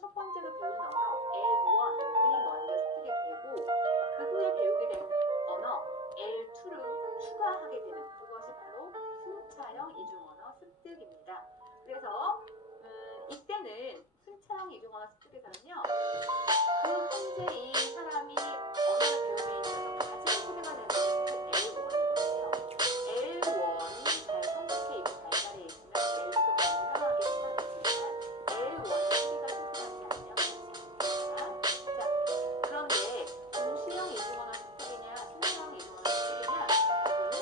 첫 번째로 배우는 언어 L1이 먼저 습득이 되고 그 후에 배우게 된 언어 L2를 추가하게 되는 그것이 바로 순차형 이중언어 습득입니다. 그래서 이때는 순차형 이중언어 습득에서는요. 그 현재 이 사람이 언어를 배움에 있어서 가장 소개가 되는 것은 L1이거든요. L1이 잘 성숙해 있고 발달해 있으면 L2도 건강하게 소화되지만 L1의 소리가 소심하지 않으면 그렇지 않습니다. 자, 그런데 동시형 이중언어 습득이냐 순차형 이중언어 습득이냐 이거는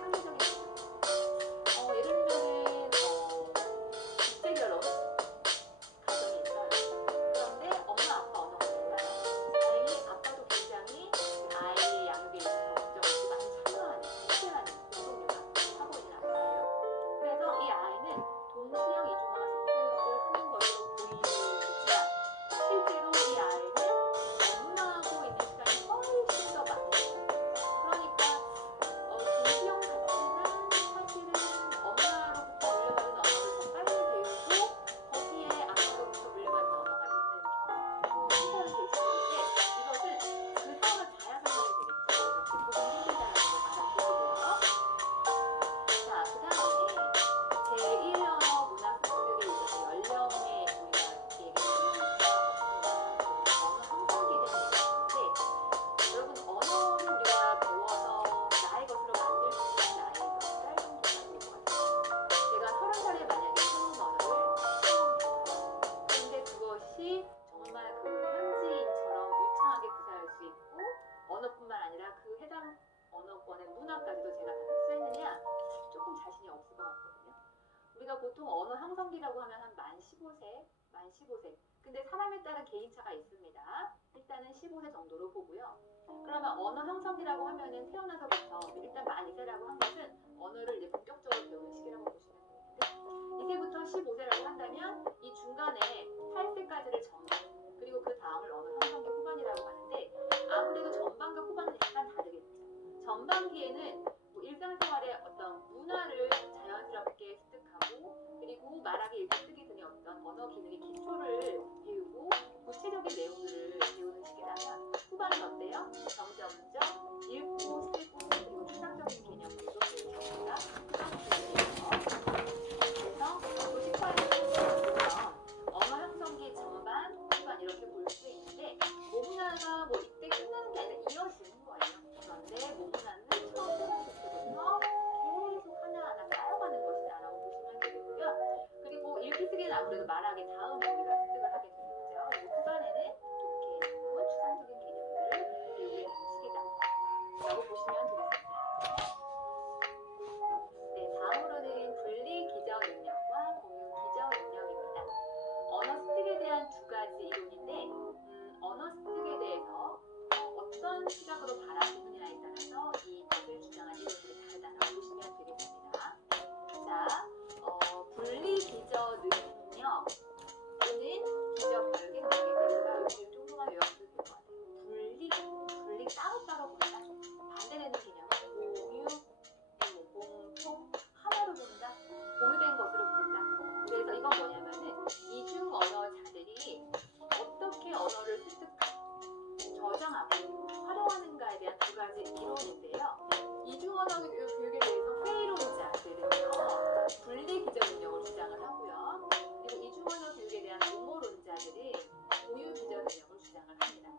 상대적인 거죠. 예를 들면은 국제결혼 가정이 있어요. 그런데 엄마 아빠 언어가 달라요. 다행히 아빠도 굉장히 아이의 양육에 있어서 걱정 없이 많이 참여하는, 함께하는 공동육아 하고 있는 아빠예요. 그래서 이 아이는 동시형 이중언어 습득을 하는 것으로 보이지만 실제로 이 아이는 엄마하고 있는 시간이 훨씬 더 많은 거예요. 그러니까 동시형 같지만 사실은 엄마로부터 물려받은 언어를 더 빨리 배우고 거기에 아빠로부터 물려받은 언어가 있는 경우 신사를 될 수 있는데 이것은 그 상황을 봐야 설명이 되겠죠. 그래서 보기 힘들다는 걸 알아두시고요. 자, 그 다음에 제1언어 문화 습득에 있어서 연령에 우리가 얘기하는 언어 형성기에 대한 얘기인데 여러분 언어를 우리가 배워서 나의 것으로 만들 수 있는 나이가 몇 살 정도가 될 것 같아요. 제가 30살에 만약에 새로운 언어를 처음 배워요. 그런데 그것이 정말 그 현지인처럼 유창하게 구사할 수 있고 언어뿐만 아니라 그 해당 언어권의 문화까지도 제가 다 흡수했느냐 조금 자신이 없을 것 같거든요. 우리가 보통 언어 형성기라고 하면 한 만 15세, 만 15세. 근데 사람에 따른 개인차가 있습니다. 일단은 15세 정도로 보고요. 그러면 언어 형성기라고 하면은 태어나서부터 일단 만 2세라고 한 것은 언어를 이제 본격적으로 배우는 시기라고 보시면 되는데 이제부터 15세라고 한다면 이 중간에 8세까지를 전반 그리고 그 다음을 언어 형성기 후반이라고 하는데 아무래도 전반과 후반은 약간 다르겠죠. 전반기에는 뭐 일상생활의 어떤 문화를 자연스럽게 습득하고 그리고 말하기 읽기 쓰기 등의 어떤 언어 기능의 기초를 배우고 구체적인 내용들을 배우는 시기라면 후반은 어때요? 점점점 읽고 쓰고 그리고 추상적인 개념들도 배우는 시기가 후반 기능이에요. 그래서 조직화해서 보면 언어 형성기 전반, 후반 이렇게 볼 수 있는데 모문화가 뭐 이때 끝나는 게 아니라 이어지는 거예요. 그런데 모문화는 처음 초등학교부터 계속 하나하나 쌓여가는 것이다라고 보시면 되겠고요. 그리고 읽기 쓰기는 아무래도 말하기 다음에 우리가 습득을 하게 되겠죠. 그리고 후반에는 독해, 추상적인 개념들을 배우게 되는 시기다라고 보시면 되겠습니다. 네, 다음으로는 분리 기저 능력과 공유 기저 능력입니다. 언어 습득에 대한 두 가지 이론인데 언어 습득에 대해서 어떤 시각으로 바라보느냐에 따라서 이 뜻을 주장한 이론들이 다르다라고 보시면 되겠습니다. 자, 분리 기저 능력 또는 기저 별개 능력인데 제가 여기 조금만 외워두면 될 것 같아요. 분리 따로따로 본다. 반대되는 개념은 공유, 공통, 하나로 본다. 공유된 것으로 본다. 그래서 이건 뭐냐면은 이중 언어자들이 어떻게 언어를 습득하고 저장하고 활용하는가에 대한 두 가지 이론인데요. 이중 언어 교육에 대해서 회의론자들은요 분리 기저 능력을 주장을 하고요. 그리고 이중 언어 교육에 대한 옹호론자들은 공유 기저 능력을 주장을 합니다.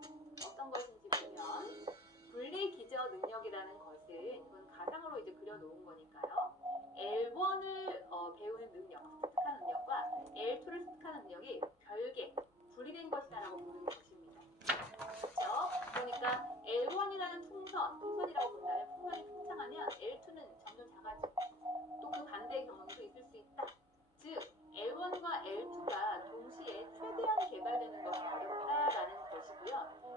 어떤 것인지 보면 분리 기저 능력이라는 것은 이건 가상으로 이제 그려놓은 거니까요. L1을 배우는 능력, 습득하는 능력과 L2를 습득하는 능력이 별개, 분리된 것이다라고 보는 것입니다. 그렇죠? 그러니까 L1이라는 통선이라고 본다면 풍선이 풍창하면 L2는 점점 작아지고 또 그 반대의 경우도 있을 수 있다. 즉 L1과 L2가 동시에 최대한 개발되는 것은 어렵다라는 것이고요.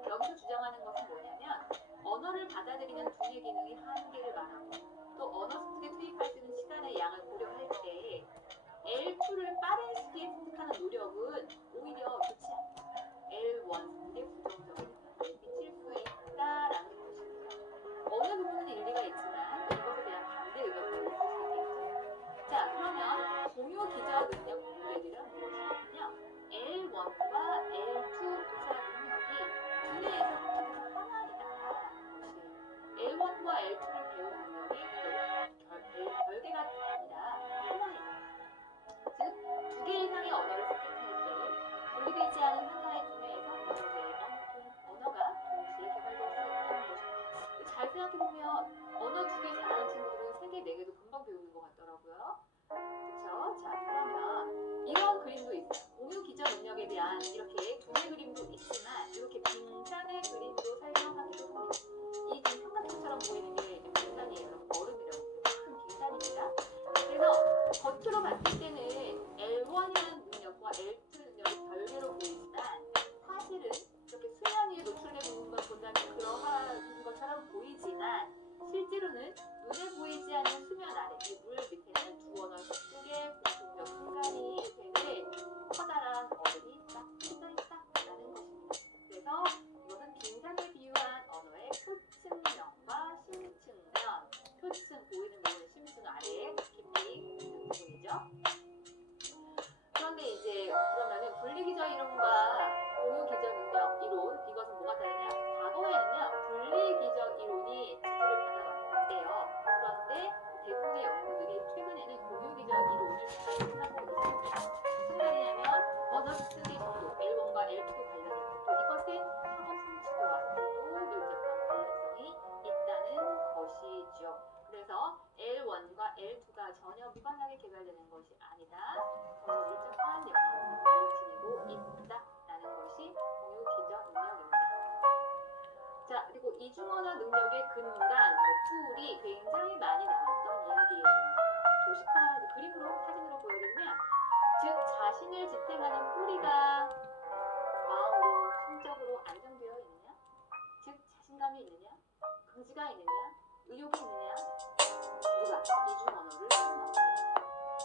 여기서 주장하는 것은 뭐냐면 언어를 받아들이는 두뇌 기능의 한계를 말하고 또 언어 습득에 투입할 수 있는 시간의 양을 고려할 때 L2를 빠른 시기에 습득하는 노력은 오히려 좋지 않다. L1 습득에 부정적인 영향을 미칠 수 있다라는 것입니다. 어느 부분은 일리가 있지만 이것에 대한 반대 의견도 있을 수 있겠죠. 자, 그러면 공유 기저 능력 모델이란 무엇일까요? 비유한 이렇게 두뇌 그림도 있지만 이렇게 빙산의 그림도 설명하기도 합니다. 이 지금 삼각형처럼 보이는 게 빙산이에요. 여러분 얼음이라고 큰 빙산입니다. 그래서 겉으로 봤을 때는 L1이라는 능력과 L2 능력이 별개로 보이지만 사실은 이렇게 수면 위에 노출된 걸 본다면 그러한 것처럼 보이지만 실제로는 눈에 보이지 않는 수면 아래 이 물 밑에는 두 언어 속에 공통적 순간이 되는 커다란 얼음이 딱 휘져 있다라는 것입니다. 그래서 이것은 빙산에 비유한 언어의 표층명과 심층면, 표층 보이는 부분은 심층 아래에 깊이 있는 부분이죠. 그런데 이제 그러면은 분리기저 이론과 공유기저 능력 이론 이것은 뭐가 다르냐? 과거에는요 분리기저 이론이 지지를 받아왔대요. 그런데 대부분의 연구들이 최근에는 공유기저 이론을 사용하고 있습니다. 무슨 말이냐면 언어 특성의 정도 L1과 L2도 관련있고 또 이것의 학업 성취도와도 밀접한 관련성이 있다는 것이죠. 그래서 L1과 L2가 전혀 무관하게 개발되는 것이 아니다. 서로 밀접한 연관성을 지니고 있다라는 것이 공유기저 능력입니다. 자, 그리고 이중언어 능력의 근간, 풀이 굉장히 많이 나왔던 이야기예요. 도식화 그림으로 사진으로 보여드리면 즉 자신을 지탱하는 뿌리가 마음으로 심적으로 안정되어 있느냐, 즉 자신감이 있느냐, 긍지가 있느냐, 의욕이 있느냐, 누가 이중언어를 사용합니다.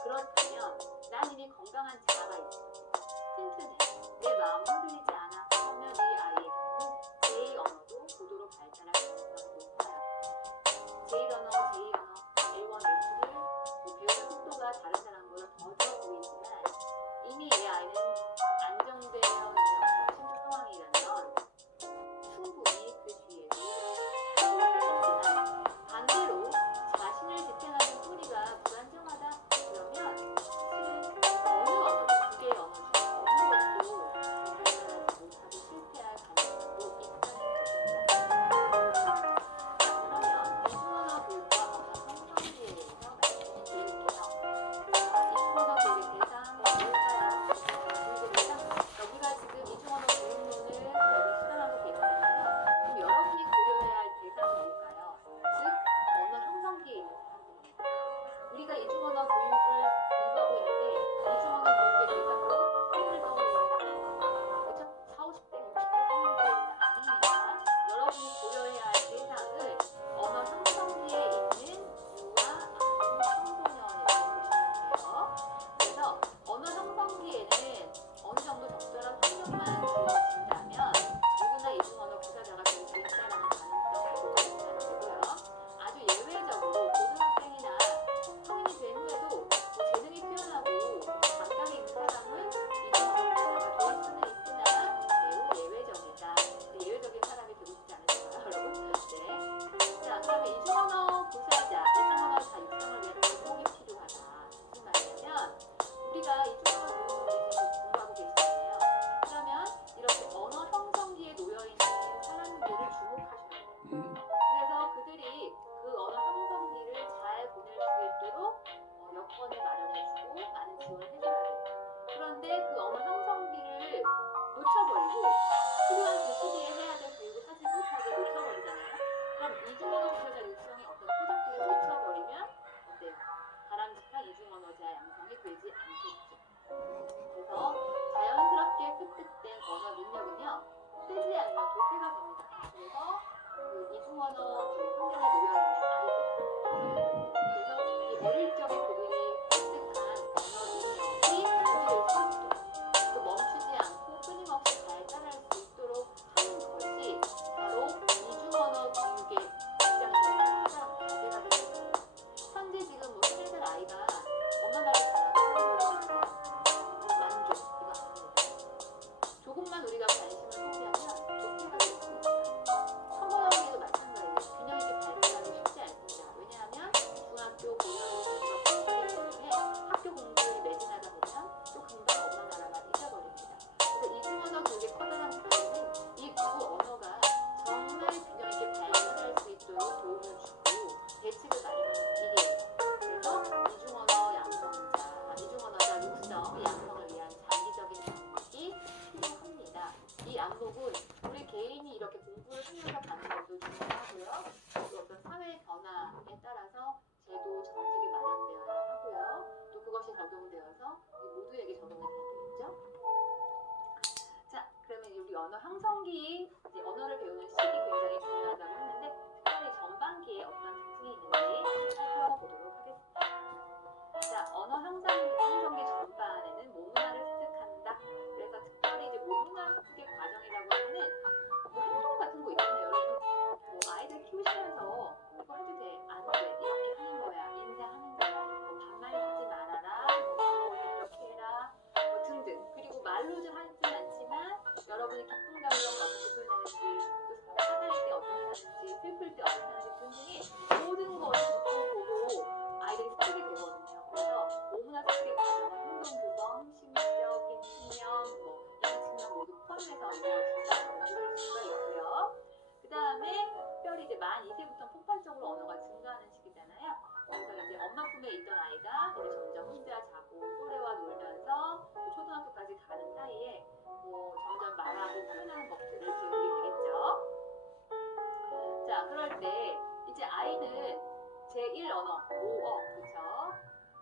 그렇다면 난 이미 건강한 자아가 있어, 튼튼해, 내 마음 흔들리지 않아 하면 이 아이의 경우 제2언어도 고도로 발달할 가능성이 높아요. 제1언어, L1, L2를 배우는 속도가 다른 사람보다 더뎌 보이지만 이미 이 아이는 안정되어 있는 어떤 심적 상황이라면 충분히 그 뒤에도 발달하겠지만 반대로 자신을 지탱하는 뿌리가 불안정하다 그러면 실은 어느 언어도 두 개의 언어도 언어 형성기, 이제 언어를 배우는 시기 굉장히 중요하다고 했는데 특별히 전반기에 어떤 특징이 있는지 살펴보도록 하겠습니다. 자, 언어 형성기 전반에는 모문화를 습득한다. 그래서 특별히 이제 모문화 습득의 과정이라고 하면은 뭐 행동 같은 거 있잖아요. 여러분 뭐 아이들 키우시면서 이거 해도 돼, 안 돼, 이렇게 하는 거야, 인사하는 거야, 뭐 반말 하지 말아라, 뭐 밥 먹을 때 이렇게 해라, 뭐 등등. 그리고 말로 좀 하진 않지만 여러분이 기쁜 감정 어떻게 표현하는지, 또 화날 때 어떻게 하는지, 슬플 때 어떻게 하는지 등등의 모든 것을 듣고 보고 아이들이 습득이 되거든요. 그래서 모문화 습득의 과정은 행동 규범, 심리적인 측면, 뭐 이런 측면 모두 포함해서 이루어진다고 볼 수가 있고요. 그 다음에 특별히 이제 만 2세부터 폭발적으로 언어가 증가하는 시기잖아요. 그래서 이제 엄마 품에 있던 아이가 이제 점점 혼자 자고 또래와 놀면서 또 초등학교까지 가는 사이에 뭐 점점 말하고 표현하는 법들을 배우게 되겠죠. 자, 그럴 때 이제 아이는 제1언어, 모어, 그쵸?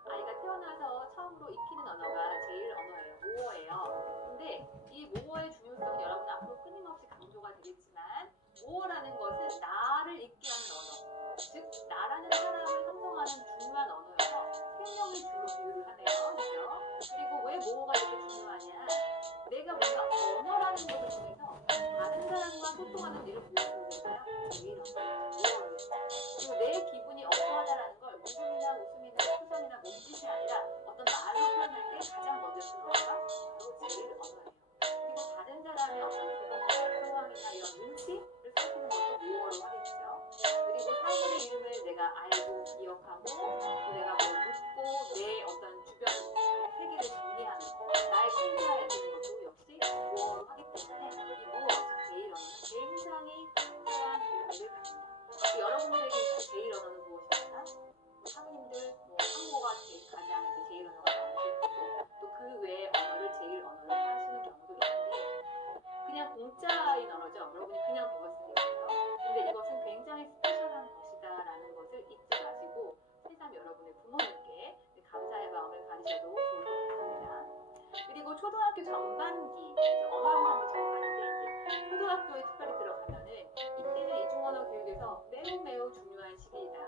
아이가 태어나서 처음으로 익히는 언어가 제1언어예요. 모어예요. 근데 이 모어의 중요성은 여러분 앞으로 끊임없이 강조가 되겠지만, 모어라는 것은 나를 잊게 하는 언어, 즉 나라는 사람을 형성하는 중요한 언어여서 생명의 주로 비유를 하네요. 그죠? 그리고 왜 모어가 이렇게 중요하냐? 내가 뭔가 언어라는 것을 통해서 다른 사람과 소통하는 일을 보여주니까요. 제1언어, 모어를. 그리고 내 기분이 어떠하다라는 걸 웃음이나 표정이나 몸짓이 아니라 어떤 말로 표현할 때 가장 먼저 쓰는 언어가 바로 제1언어예요. 그리고 다른 사람의 어떤 기분이나 상황이나 이런 눈치를 살피는 것도 모어로 하겠죠. 그리고 사물의 이름을 내가 알고 기억하고, 또 내가 뭘 묻고 내 어떤 주변 세계를 정리하는, 나의 통제하에 되는 것도 역시 모어로 하기 때문에 이 모어, 즉 제1언어는 굉장히 특별한 의미를 가집니다. 여러분들에게 제1언어는 무엇입니까? 사모님들 뭐 한국어가 가장 제1언어가 많으실 거고, 또 그 외의 언어를 제1언어로 하시는 경우도 있는데, 그냥 공짜인 언어죠. 여러분이 그냥 배웠으니까요. 근데 이것은 굉장히 스페셜한 것이다라는 것을 잊지 마시고 새삼 여러분의 부모님께 감사의 마음을 가지셔도 좋을 것 같습니다. 그리고 초등학교 전반기, 언어 형성기 전반인데 이제 초등학교에 특별히 들어가면은 이때는 이중언어 교육에서 매우 중요한 시기이다.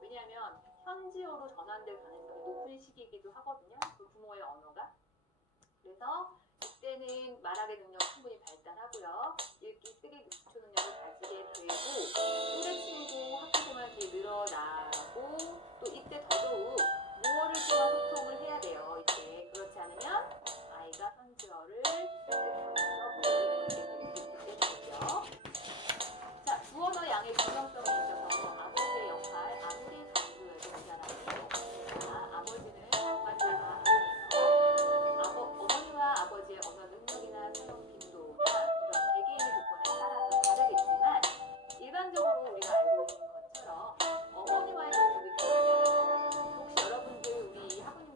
왜냐하면 현지어로 전환될 가능성이 높은 시기이기도 하거든요. 그 부모의 언어가. 그래서 이때는 말하기 능력 충분히 발달하고요. 읽기, 쓰기, 기초 능력을 가지게 되고, 또래 친구, 학교 생활 기회 늘어나고, 또 이때 더더욱 모어를 통한 소통을 해야 돼요. 이때 그렇지 않으면 아이가 현지어를 습득하면서 모어를 모르게 되겠죠. 자, 두 언어 양의 균형성이 있어서 아버지의 역할, 아무리 강조해도 모자라네요. 자, 아버지는 관자가 아니에요. 어머니와 아버지의 언어 능력이나 사용 빈도나 이런 개개인의 조건에 따라서 다르겠지만, 일반적으로 우리가 알고 있는 것처럼 어머니와의 접촉이 필요해요. 혹시 여러분들 우리 학부님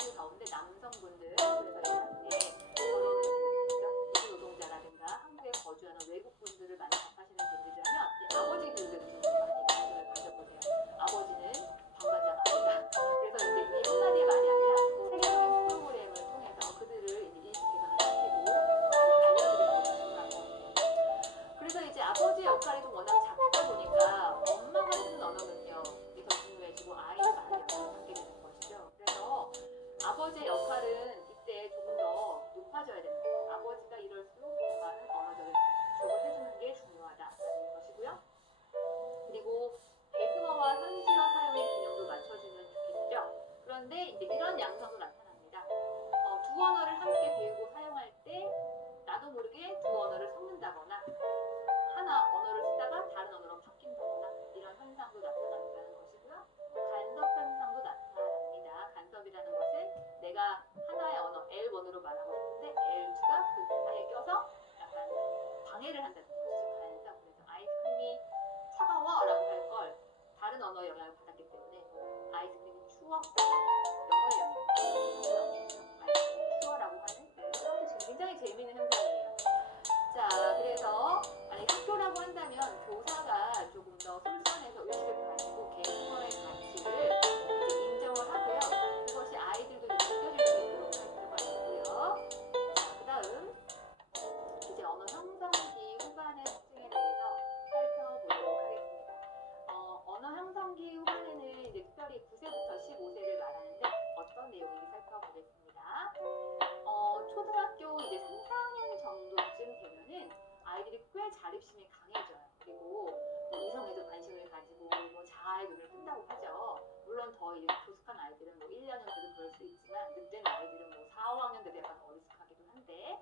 자립심이 강해져요. 그리고 뭐 이성에도 관심을 가지고 뭐 자아의 눈을 뜬다고 하죠. 물론 더 이제 조숙한 아이들은 뭐 1년 정도도 그럴 수 있지만 늦된 아이들은 뭐 4, 5학년 때도 약간 어리숙하기도 한데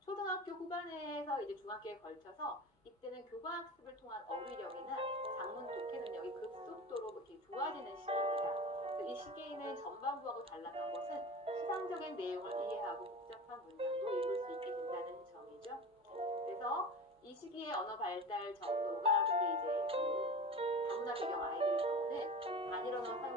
초등학교 후반에서 이제 중학교에 걸쳐서 이때는 교과학습을 통한 어휘력이나 작문 독해 능력이 급속도로 이렇게 좋아지는 시기입니다. 이 시기에는 전반부하고 달랐던 것은 추상적인 내용을 이해하고 복잡한 문장도 읽을 수 있게 된다는 점이죠. 그래서 이 시기의 언어 발달 정도가 근데 이제 그 다문화 배경 아이들의 경우는 단일 언어 사용